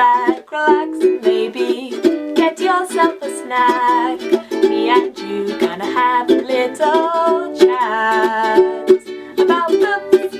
back, relax, and maybe get yourself a snack. Me and you gonna have a little chat about books.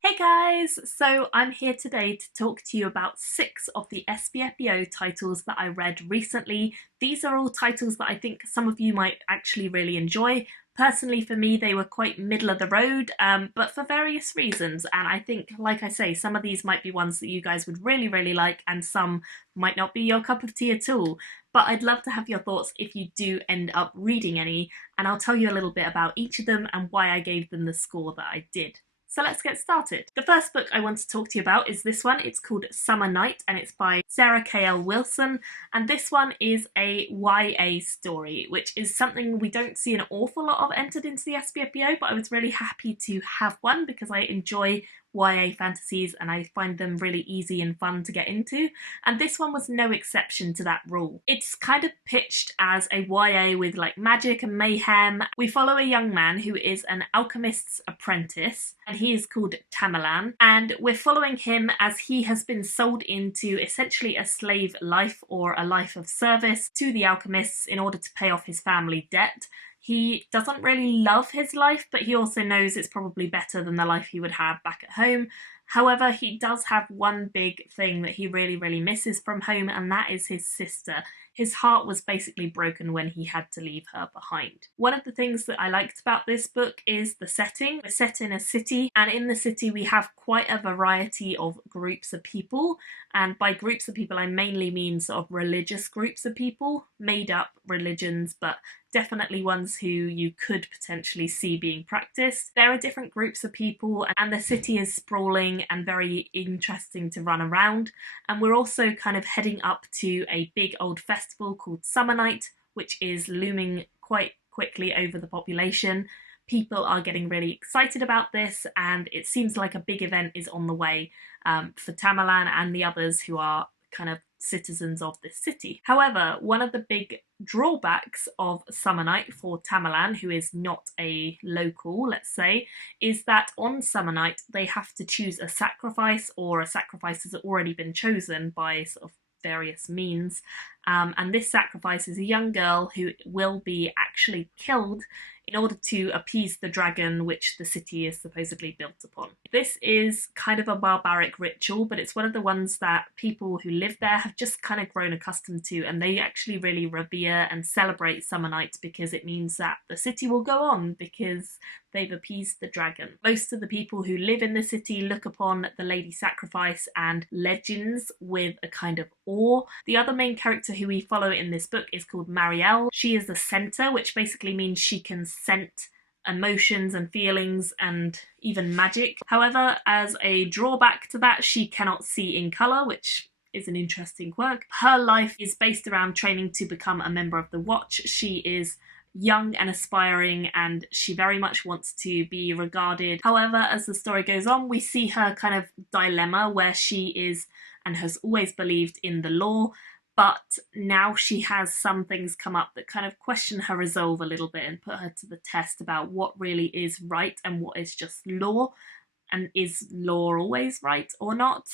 Hey guys! So I'm here today to talk to you about 6 of the SPFBO titles that I read recently. These are all titles that I think some of you might actually really enjoy. Personally, for me, they were quite middle of the road, but for various reasons. And I think, like I say, some of these might be ones that you guys would really like, and some might not be your cup of tea at all. But I'd love to have your thoughts if you do end up reading any, and I'll tell you a little bit about each of them and why I gave them the score that I did. So let's get started. The first book I want to talk to you about is this one. It's called Summer Night and it's by Sarah K.L. Wilson. And this one is a YA story, which is something we don't see an awful lot of entered into the SPFBO, but I was really happy to have one because I enjoy YA fantasies and I find them really easy and fun to get into, and this one was no exception to that rule. It's kind of pitched as a YA with like magic and mayhem. We follow a young man who is an alchemist's apprentice and he is called Tamerlan, and we're following him as he has been sold into essentially a slave life or a life of service to the alchemists in order to pay off his family debt. He doesn't really love his life, but he also knows it's probably better than the life he would have back at home. However, he does have one big thing that he really misses from home, and that is his sister. His heart was basically broken when he had to leave her behind. One of the things that I liked about this book is the setting. We're set in a city, and in the city we have quite a variety of groups of people. And by groups of people, I mainly mean sort of religious groups of people, made up religions, but definitely ones who you could potentially see being practiced. There are different groups of people, and the city is sprawling and very interesting to run around. And we're also kind of heading up to a big old festival called Summer Night, which is looming quite quickly over the population. People are getting really excited about this, and it seems like a big event is on the way for Tamerlan and the others who are kind of citizens of this city. However, one of the big drawbacks of Summer Night for Tamerlan, who is not a local, let's say, is that on Summer Night they have to choose a sacrifice, or a sacrifice has already been chosen by sort of various means, and this sacrifice is a young girl who will be actually killed in order to appease the dragon which the city is supposedly built upon. This is kind of a barbaric ritual, but it's one of the ones that people who live there have just kind of grown accustomed to, and they actually really revere and celebrate Summer Night because it means that the city will go on because they've appeased the dragon. Most of the people who live in the city look upon the Lady Sacrifice and legends with a kind of awe. The other main character who we follow in this book is called Marielle. She is the center, which basically means she can scent emotions and feelings and even magic. However, as a drawback to that, she cannot see in colour, which is an interesting quirk. Her life is based around training to become a member of the Watch. She is young and aspiring, and she very much wants to be regarded. However, as the story goes on, we see her kind of dilemma where she is and has always believed in the law, but now she has some things come up that kind of question her resolve a little bit and put her to the test about what really is right and what is just law. And is law always right or not?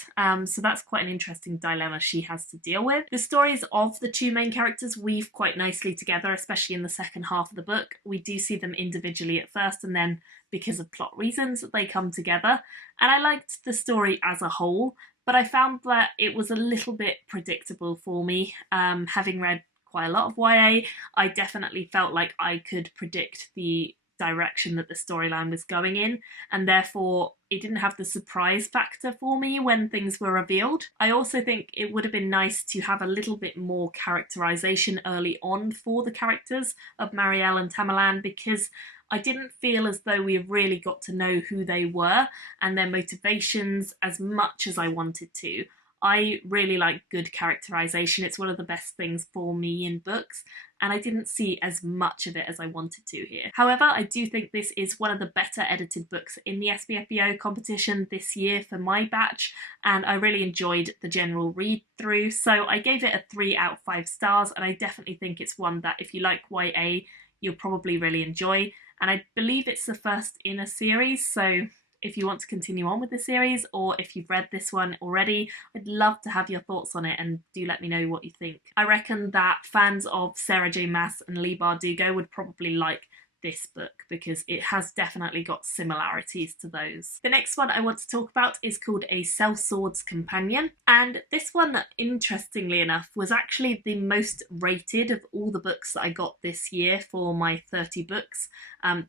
So that's quite an interesting dilemma she has to deal with. The stories of the 2 main characters weave quite nicely together, especially in the second half of the book. We do see them individually at first, and then because of plot reasons they come together. And I liked the story as a whole, but I found that it was a little bit predictable for me. Having read quite a lot of YA, I definitely felt like I could predict the direction that the storyline was going in, and therefore it didn't have the surprise factor for me when things were revealed. I also think it would have been nice to have a little bit more characterization early on for the characters of Marielle and Tamerlan, because I didn't feel as though we really got to know who they were and their motivations as much as I wanted to. I really like good characterization. It's one of the best things for me in books, and I didn't see as much of it as I wanted to here. However, I do think this is one of the better edited books in the SPFBO competition this year for my batch, and I really enjoyed the general read through, so I gave it a 3 out of 5 stars, and I definitely think it's one that if you like YA, you'll probably really enjoy, and I believe it's the first in a series, so if you want to continue on with the series, or if you've read this one already, I'd love to have your thoughts on it, and do let me know what you think. I reckon that fans of Sarah J Maas and Leigh Bardugo would probably like this book because it has definitely got similarities to those. The next one I want to talk about is called A Sellsword's Companion, and this one, interestingly enough, was actually the most rated of all the books that I got this year for my 30 books.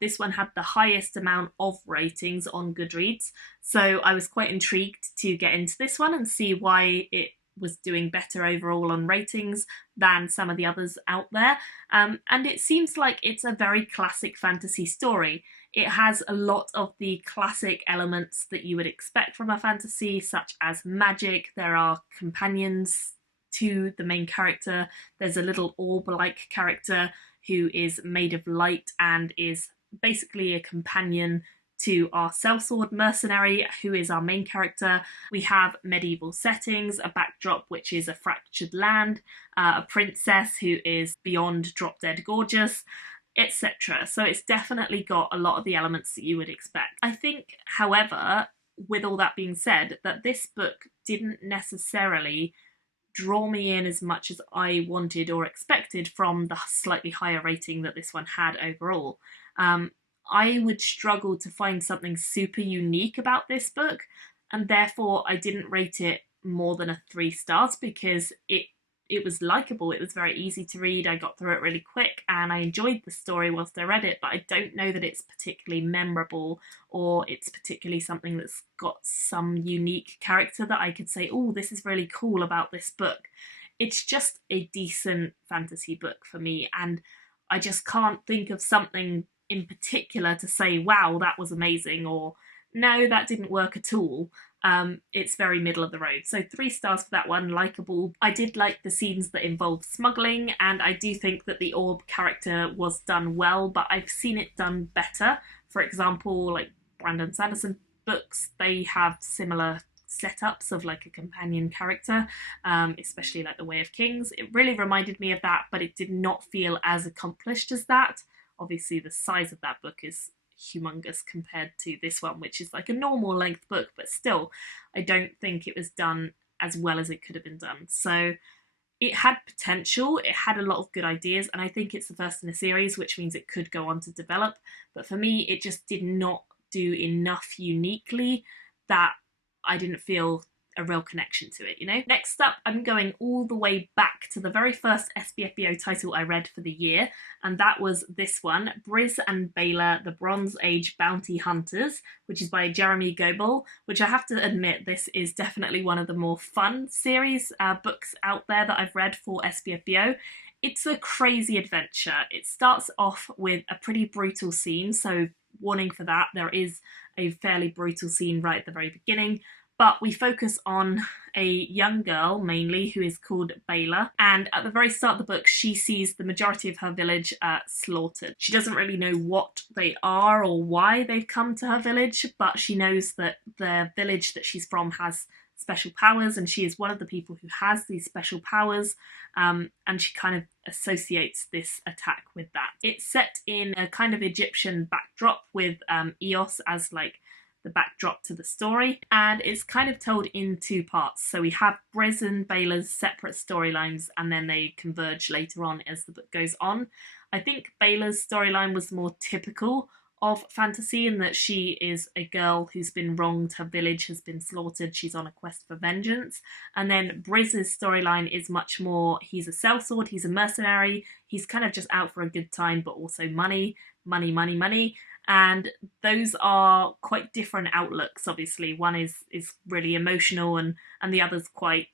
This one had the highest amount of ratings on Goodreads, so I was quite intrigued to get into this one and see why it was doing better overall on ratings than some of the others out there. And it seems like it's a very classic fantasy story. It has a lot of the classic elements that you would expect from a fantasy, such as magic. There are companions to the main character. There's a little orb-like character who is made of light and is basically a companion to our sellsword mercenary, who is our main character. We have medieval settings, a backdrop which is a fractured land, a princess who is beyond drop dead gorgeous, etc. So it's definitely got a lot of the elements that you would expect. I think, however, with all that being said, that this book didn't necessarily draw me in as much as I wanted or expected from the slightly higher rating that this one had overall. I would struggle to find something super unique about this book, and therefore I didn't rate it more than a 3 stars because it was likeable. It was very easy to read. I got through it really quick and I enjoyed the story whilst I read it, but I don't know that it's particularly memorable or it's particularly something that's got some unique character that I could say, oh, this is really cool about this book. It's just a decent fantasy book for me, and I just can't think of something in particular to say, wow, that was amazing, or no, that didn't work at all. It's very middle of the road. So 3 stars for that one, likeable. I did like the scenes that involved smuggling, and I do think that the orb character was done well, but I've seen it done better. For example, like Brandon Sanderson books, they have similar setups of like a companion character, especially like The Way of Kings. It really reminded me of that, but it did not feel as accomplished as that. Obviously the size of that book is humongous compared to this one, which is like a normal length book, but still I don't think it was done as well as it could have been done. So it had potential, it had a lot of good ideas, and I think it's the first in a series, which means it could go on to develop, but for me it just did not do enough uniquely that I didn't feel a real connection to it, you know? Next up, I'm going all the way back to the very first SPFBO title I read for the year, and that was this one, Briz and Baelor, The Bronze Age Bounty Hunters, which is by Jeremy Goebel, which I have to admit, this is definitely one of the more fun series books out there that I've read for SPFBO. It's a crazy adventure. It starts off with a pretty brutal scene, so warning for that, there is a fairly brutal scene right at the very beginning. But we focus on a young girl, mainly, who is called Baelor. And at the very start of the book, she sees the majority of her village slaughtered. She doesn't really know what they are or why they've come to her village, but she knows that the village that she's from has special powers, and she is one of the people who has these special powers, and she kind of associates this attack with that. It's set in a kind of Egyptian backdrop with Eos as like the backdrop to the story, and it's kind of told in 2 parts. So we have Briz and Baelor's separate storylines, and then they converge later on as the book goes on. I think Baelor's storyline was more typical of fantasy in that she is a girl who's been wronged, her village has been slaughtered, she's on a quest for vengeance. And then Briz's storyline is much more, he's a sellsword, he's a mercenary, he's kind of just out for a good time, but also money, money, money, money. And those are quite different outlooks, obviously. One is really emotional and the other's quite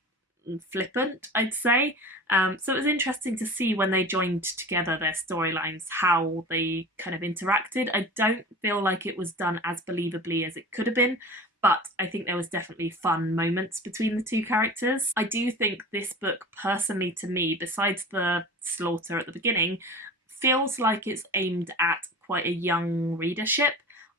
flippant, I'd say. So it was interesting to see when they joined together their storylines, how they kind of interacted. I don't feel like it was done as believably as it could have been, but I think there was definitely fun moments between the 2 characters. I do think this book, personally to me, besides the slaughter at the beginning, feels like it's aimed at quite a young readership.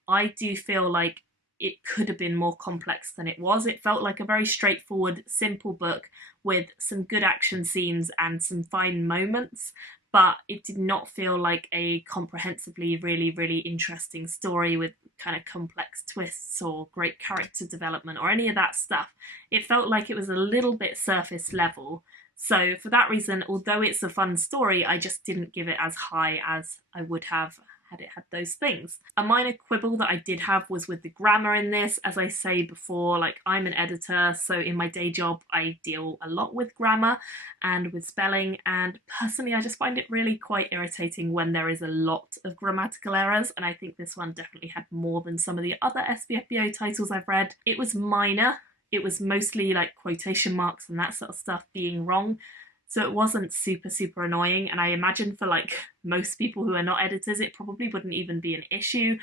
I do feel like it could have been more complex than it was. It felt like a very straightforward, simple book with some good action scenes and some fine moments, but it did not feel like a comprehensively really interesting story with kind of complex twists or great character development or any of that stuff. It felt like it was a little bit surface level. So for that reason, although it's a fun story, I just didn't give it as high as I would have had it had those things. A minor quibble that I did have was with the grammar in this. As I say before, like, I'm an editor, so in my day job I deal a lot with grammar and with spelling, and personally I just find it really quite irritating when there is a lot of grammatical errors, and I think this one definitely had more than some of the other SPFBO titles I've read. It was minor. It was mostly like quotation marks and that sort of stuff being wrong. So it wasn't super annoying, and I imagine for like most people who are not editors it probably wouldn't even be an issue,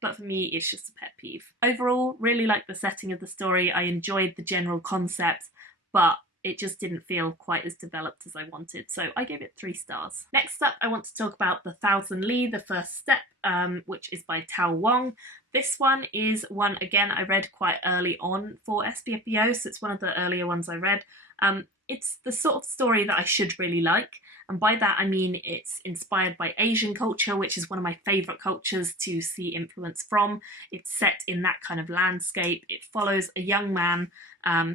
but for me it's just a pet peeve. Overall, really liked the setting of the story. I enjoyed the general concept, but it just didn't feel quite as developed as I wanted, so I gave it 3 stars. Next up, I want to talk about The Thousand Li, The First Step, which is by Tao Wong. This one is one, again, I read quite early on for SPFBO, so it's one of the earlier ones I read. It's the sort of story that I should really like, and by that I mean it's inspired by Asian culture, which is one of my favourite cultures to see influence from. It's set in that kind of landscape. It follows a young man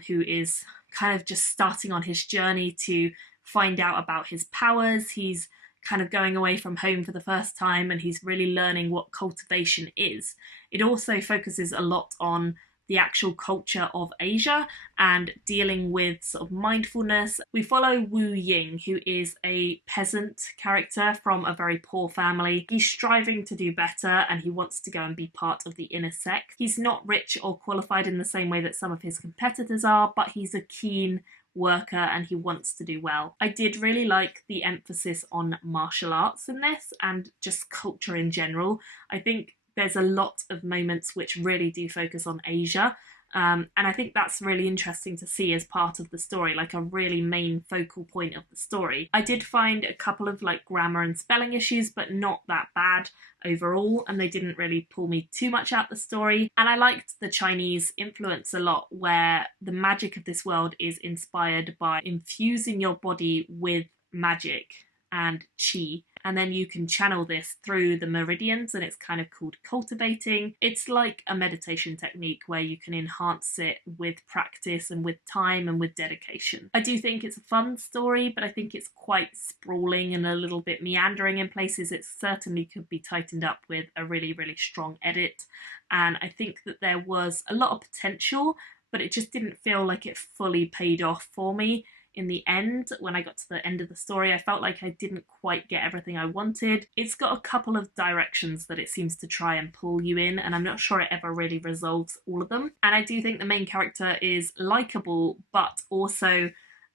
who is kind of just starting on his journey to find out about his powers. He's kind of going away from home for the first time, and he's really learning what cultivation is. It also focuses a lot on the actual culture of Asia and dealing with sort of mindfulness. We follow Wu Ying, who is a peasant character from a very poor family. He's striving to do better and he wants to go and be part of the inner sect. He's not rich or qualified in the same way that some of his competitors are, but he's a keen worker and he wants to do well. I did really like the emphasis on martial arts in this and just culture in general. I think there's a lot of moments which really do focus on Asia, and I think that's really interesting to see as part of the story, like a really main focal point of the story. I did find a couple of like grammar and spelling issues, but not that bad overall, and they didn't really pull me too much out the story. And I liked the Chinese influence a lot, where the magic of this world is inspired by infusing your body with magic and qi, and then you can channel this through the meridians, and it's kind of called cultivating. It's like a meditation technique where you can enhance it with practice and with time and with dedication. I do think it's a fun story, but I think it's quite sprawling and a little bit meandering in places. It certainly could be tightened up with a really strong edit, and I think that there was a lot of potential, but it just didn't feel like it fully paid off for me. In the end, when I got to the end of the story, I felt like I didn't quite get everything I wanted. It's got a couple of directions that it seems to try and pull you in, and I'm not sure it ever really resolves all of them. And I do think the main character is likeable, but also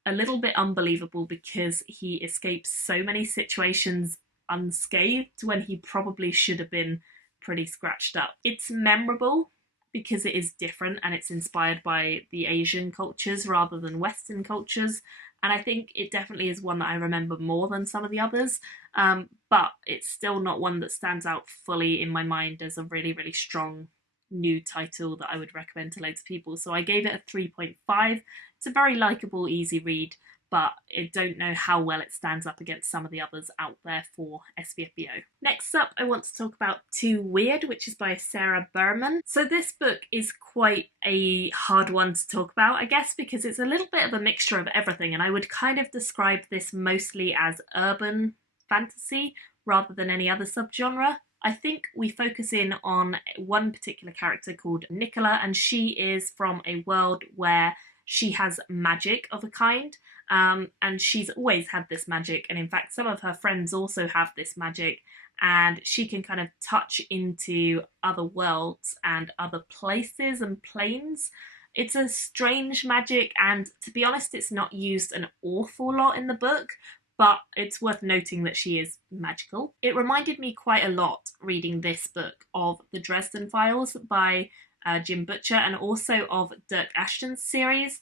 a little bit unbelievable because he escapes so many situations unscathed when he probably should have been pretty scratched up. It's memorable because it is different and it's inspired by the Asian cultures rather than Western cultures, and I think it definitely is one that I remember more than some of the others, but it's still not one that stands out fully in my mind as a really strong new title that I would recommend to loads of people. So I gave it a 3.5. It's a very likeable, easy read, but I don't know how well it stands up against some of the others out there for SPFBO. Next up, I want to talk about Too Weird, which is by Sarah Berman. So this book is quite a hard one to talk about, I guess, because it's a little bit of a mixture of everything, and I would kind of describe this mostly as urban fantasy rather than any other subgenre. I think we focus in on one particular character called Nicola, and she is from a world where she has magic of a kind, and she's always had this magic, and in fact some of her friends also have this magic, and she can kind of touch into other worlds and other places and planes. It's a strange magic, and to be honest it's not used an awful lot in the book, but it's worth noting that she is magical. It reminded me quite a lot, reading this book, of The Dresden Files by Jim Butcher, and also of Dirk Ashton's series,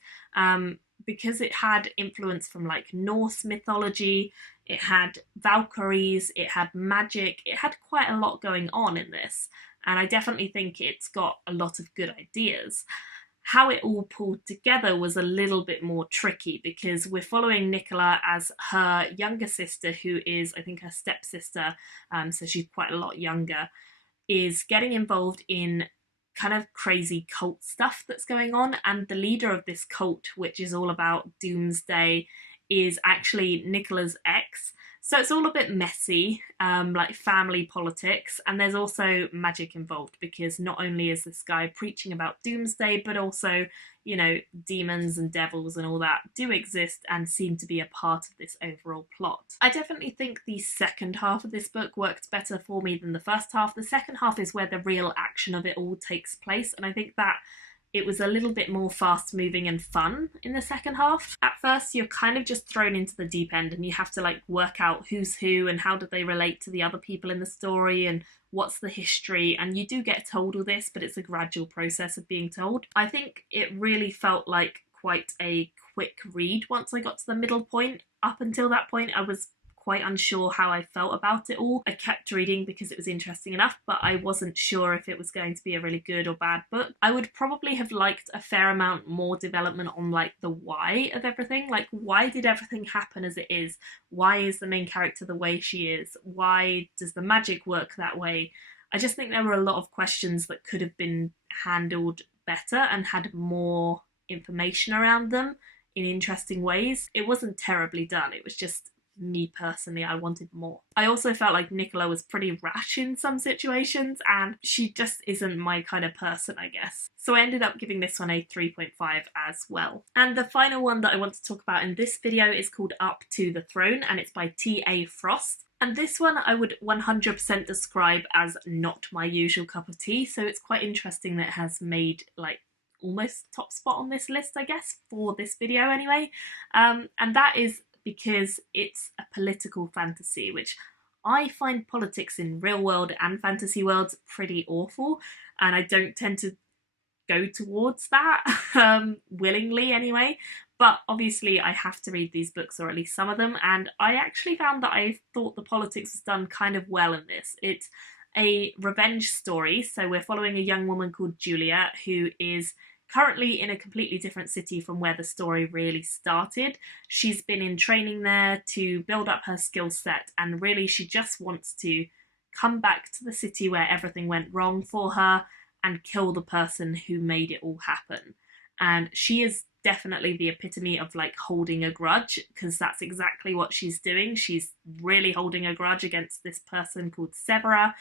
because it had influence from like Norse mythology, it had Valkyries, it had magic, it had quite a lot going on in this, and I definitely think it's got a lot of good ideas. how it all pulled together was a little bit more tricky, because we're following Nicola as her younger sister, who is, I think, her stepsister, so she's quite a lot younger, is getting involved in kind of crazy cult stuff that's going on. And the leader of this cult, which is all about doomsday, is actually Nicola's ex. So it's all a bit messy, like family politics, and there's also magic involved, because not only is this guy preaching about doomsday, but also, you know, demons and devils and all that do exist and seem to be a part of this overall plot. I definitely think the second half of this book worked better for me than the first half. The second half is where the real action of it all takes place, and I think that it was a little bit more fast moving and fun in the second half. At first, you're kind of just thrown into the deep end, and you have to like work out who's who and how do they relate to the other people in the story and what's the history. And you do get told all this, but it's a gradual process of being told. I think it really felt like quite a quick read once I got to the middle point. Up until that point, I was quite unsure how I felt about it all. I kept reading because it was interesting enough, but I wasn't sure if it was going to be a really good or bad book. I would probably have liked a fair amount more development on like the why of everything. Like, why did everything happen as it is? Why is the main character the way she is? Why does the magic work that way? I just think there were a lot of questions that could have been handled better and had more information around them in interesting ways. It wasn't terribly done. It was just me personally, I wanted more. I also felt like Nicola was pretty rash in some situations, and she just isn't my kind of person, I guess. So I ended up giving this one a 3.5 as well. And the final one that I want to talk about in this video is called Up to the Throne, and it's by T.A. Frost. And this one I would 100% describe as not my usual cup of tea, so it's quite interesting that it has made like almost top spot on this list, I guess, for this video anyway. And that is because it's a political fantasy, which I find politics in real world and fantasy worlds pretty awful, and I don't tend to go towards that willingly anyway. But obviously I have to read these books, or at least some of them, and I actually found that I thought the politics was done kind of well in this. It's a revenge story, so we're following a young woman called Julia, who is currently in a completely different city from where the story really started. She's been in training there to build up her skill set, and really she just wants to come back to the city where everything went wrong for her and kill the person who made it all happen. And she is definitely the epitome of like holding a grudge, because that's exactly what she's doing. She's really holding a grudge against this person called Severa.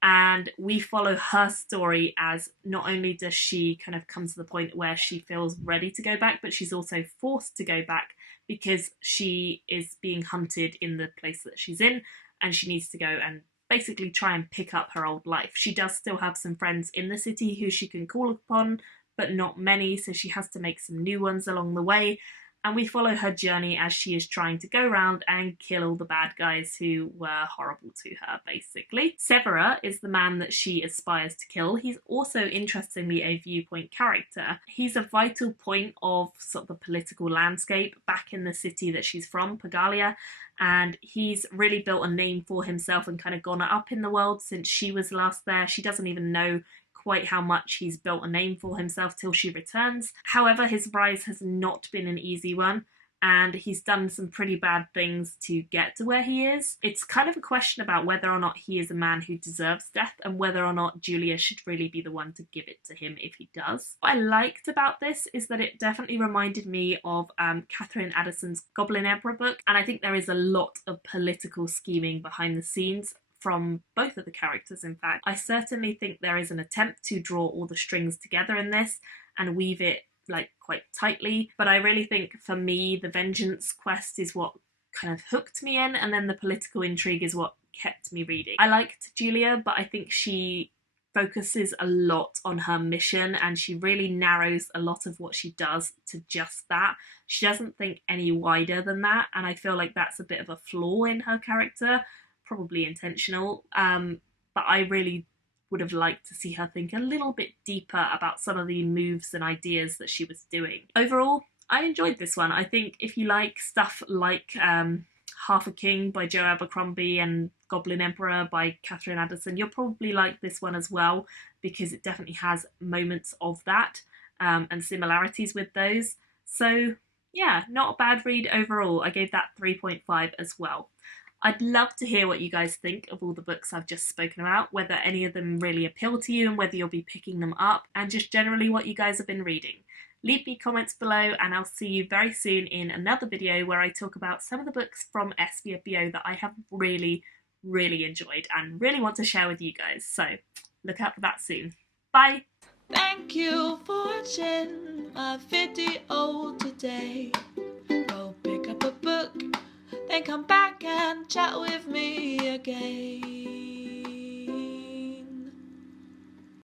And we follow her story as not only does she kind of come to the point where she feels ready to go back, but she's also forced to go back because she is being hunted in the place that she's in, and she needs to go and basically try and pick up her old life. She does still have some friends in the city who she can call upon, but not many, so she has to make some new ones along the way. And we follow her journey as she is trying to go around and kill all the bad guys who were horrible to her, basically. Severa is the man that she aspires to kill. He's also, interestingly, a viewpoint character. He's a vital point of sort of the political landscape back in the city that she's from, Pagalia, and he's really built a name for himself and kind of gone up in the world since she was last there. She doesn't even know quite how much he's built a name for himself till she returns. However, his rise has not been an easy one, and he's done some pretty bad things to get to where he is. It's kind of a question about whether or not he is a man who deserves death, and whether or not Julia should really be the one to give it to him if he does. What I liked about this is that it definitely reminded me of Catherine Addison's Goblin Emperor book, and I think there is a lot of political scheming behind the scenes from both of the characters, in fact. I certainly think there is an attempt to draw all the strings together in this and weave it like quite tightly, but I really think for me the vengeance quest is what kind of hooked me in, and then the political intrigue is what kept me reading. I liked Julia, but I think she focuses a lot on her mission, and she really narrows a lot of what she does to just that. She doesn't think any wider than that, and I feel like that's a bit of a flaw in her character, probably intentional, but I really would have liked to see her think a little bit deeper about some of the moves and ideas that she was doing. Overall, I enjoyed this one. I think if you like stuff like Half a King by Joe Abercrombie and Goblin Emperor by Catherine Addison, you'll probably like this one as well, because it definitely has moments of that. and similarities with those. So yeah, not a bad read overall. I gave that 3.5 as well. I'd love to hear what you guys think of all the books I've just spoken about, whether any of them really appeal to you and whether you'll be picking them up, and just generally what you guys have been reading. Leave me comments below, and I'll see you very soon in another video where I talk about some of the books from SPFBO that I have really enjoyed and really want to share with you guys. So look out for that soon. Bye! Thank you for watching my video today. Go pick up a book, then come back and chat with me again.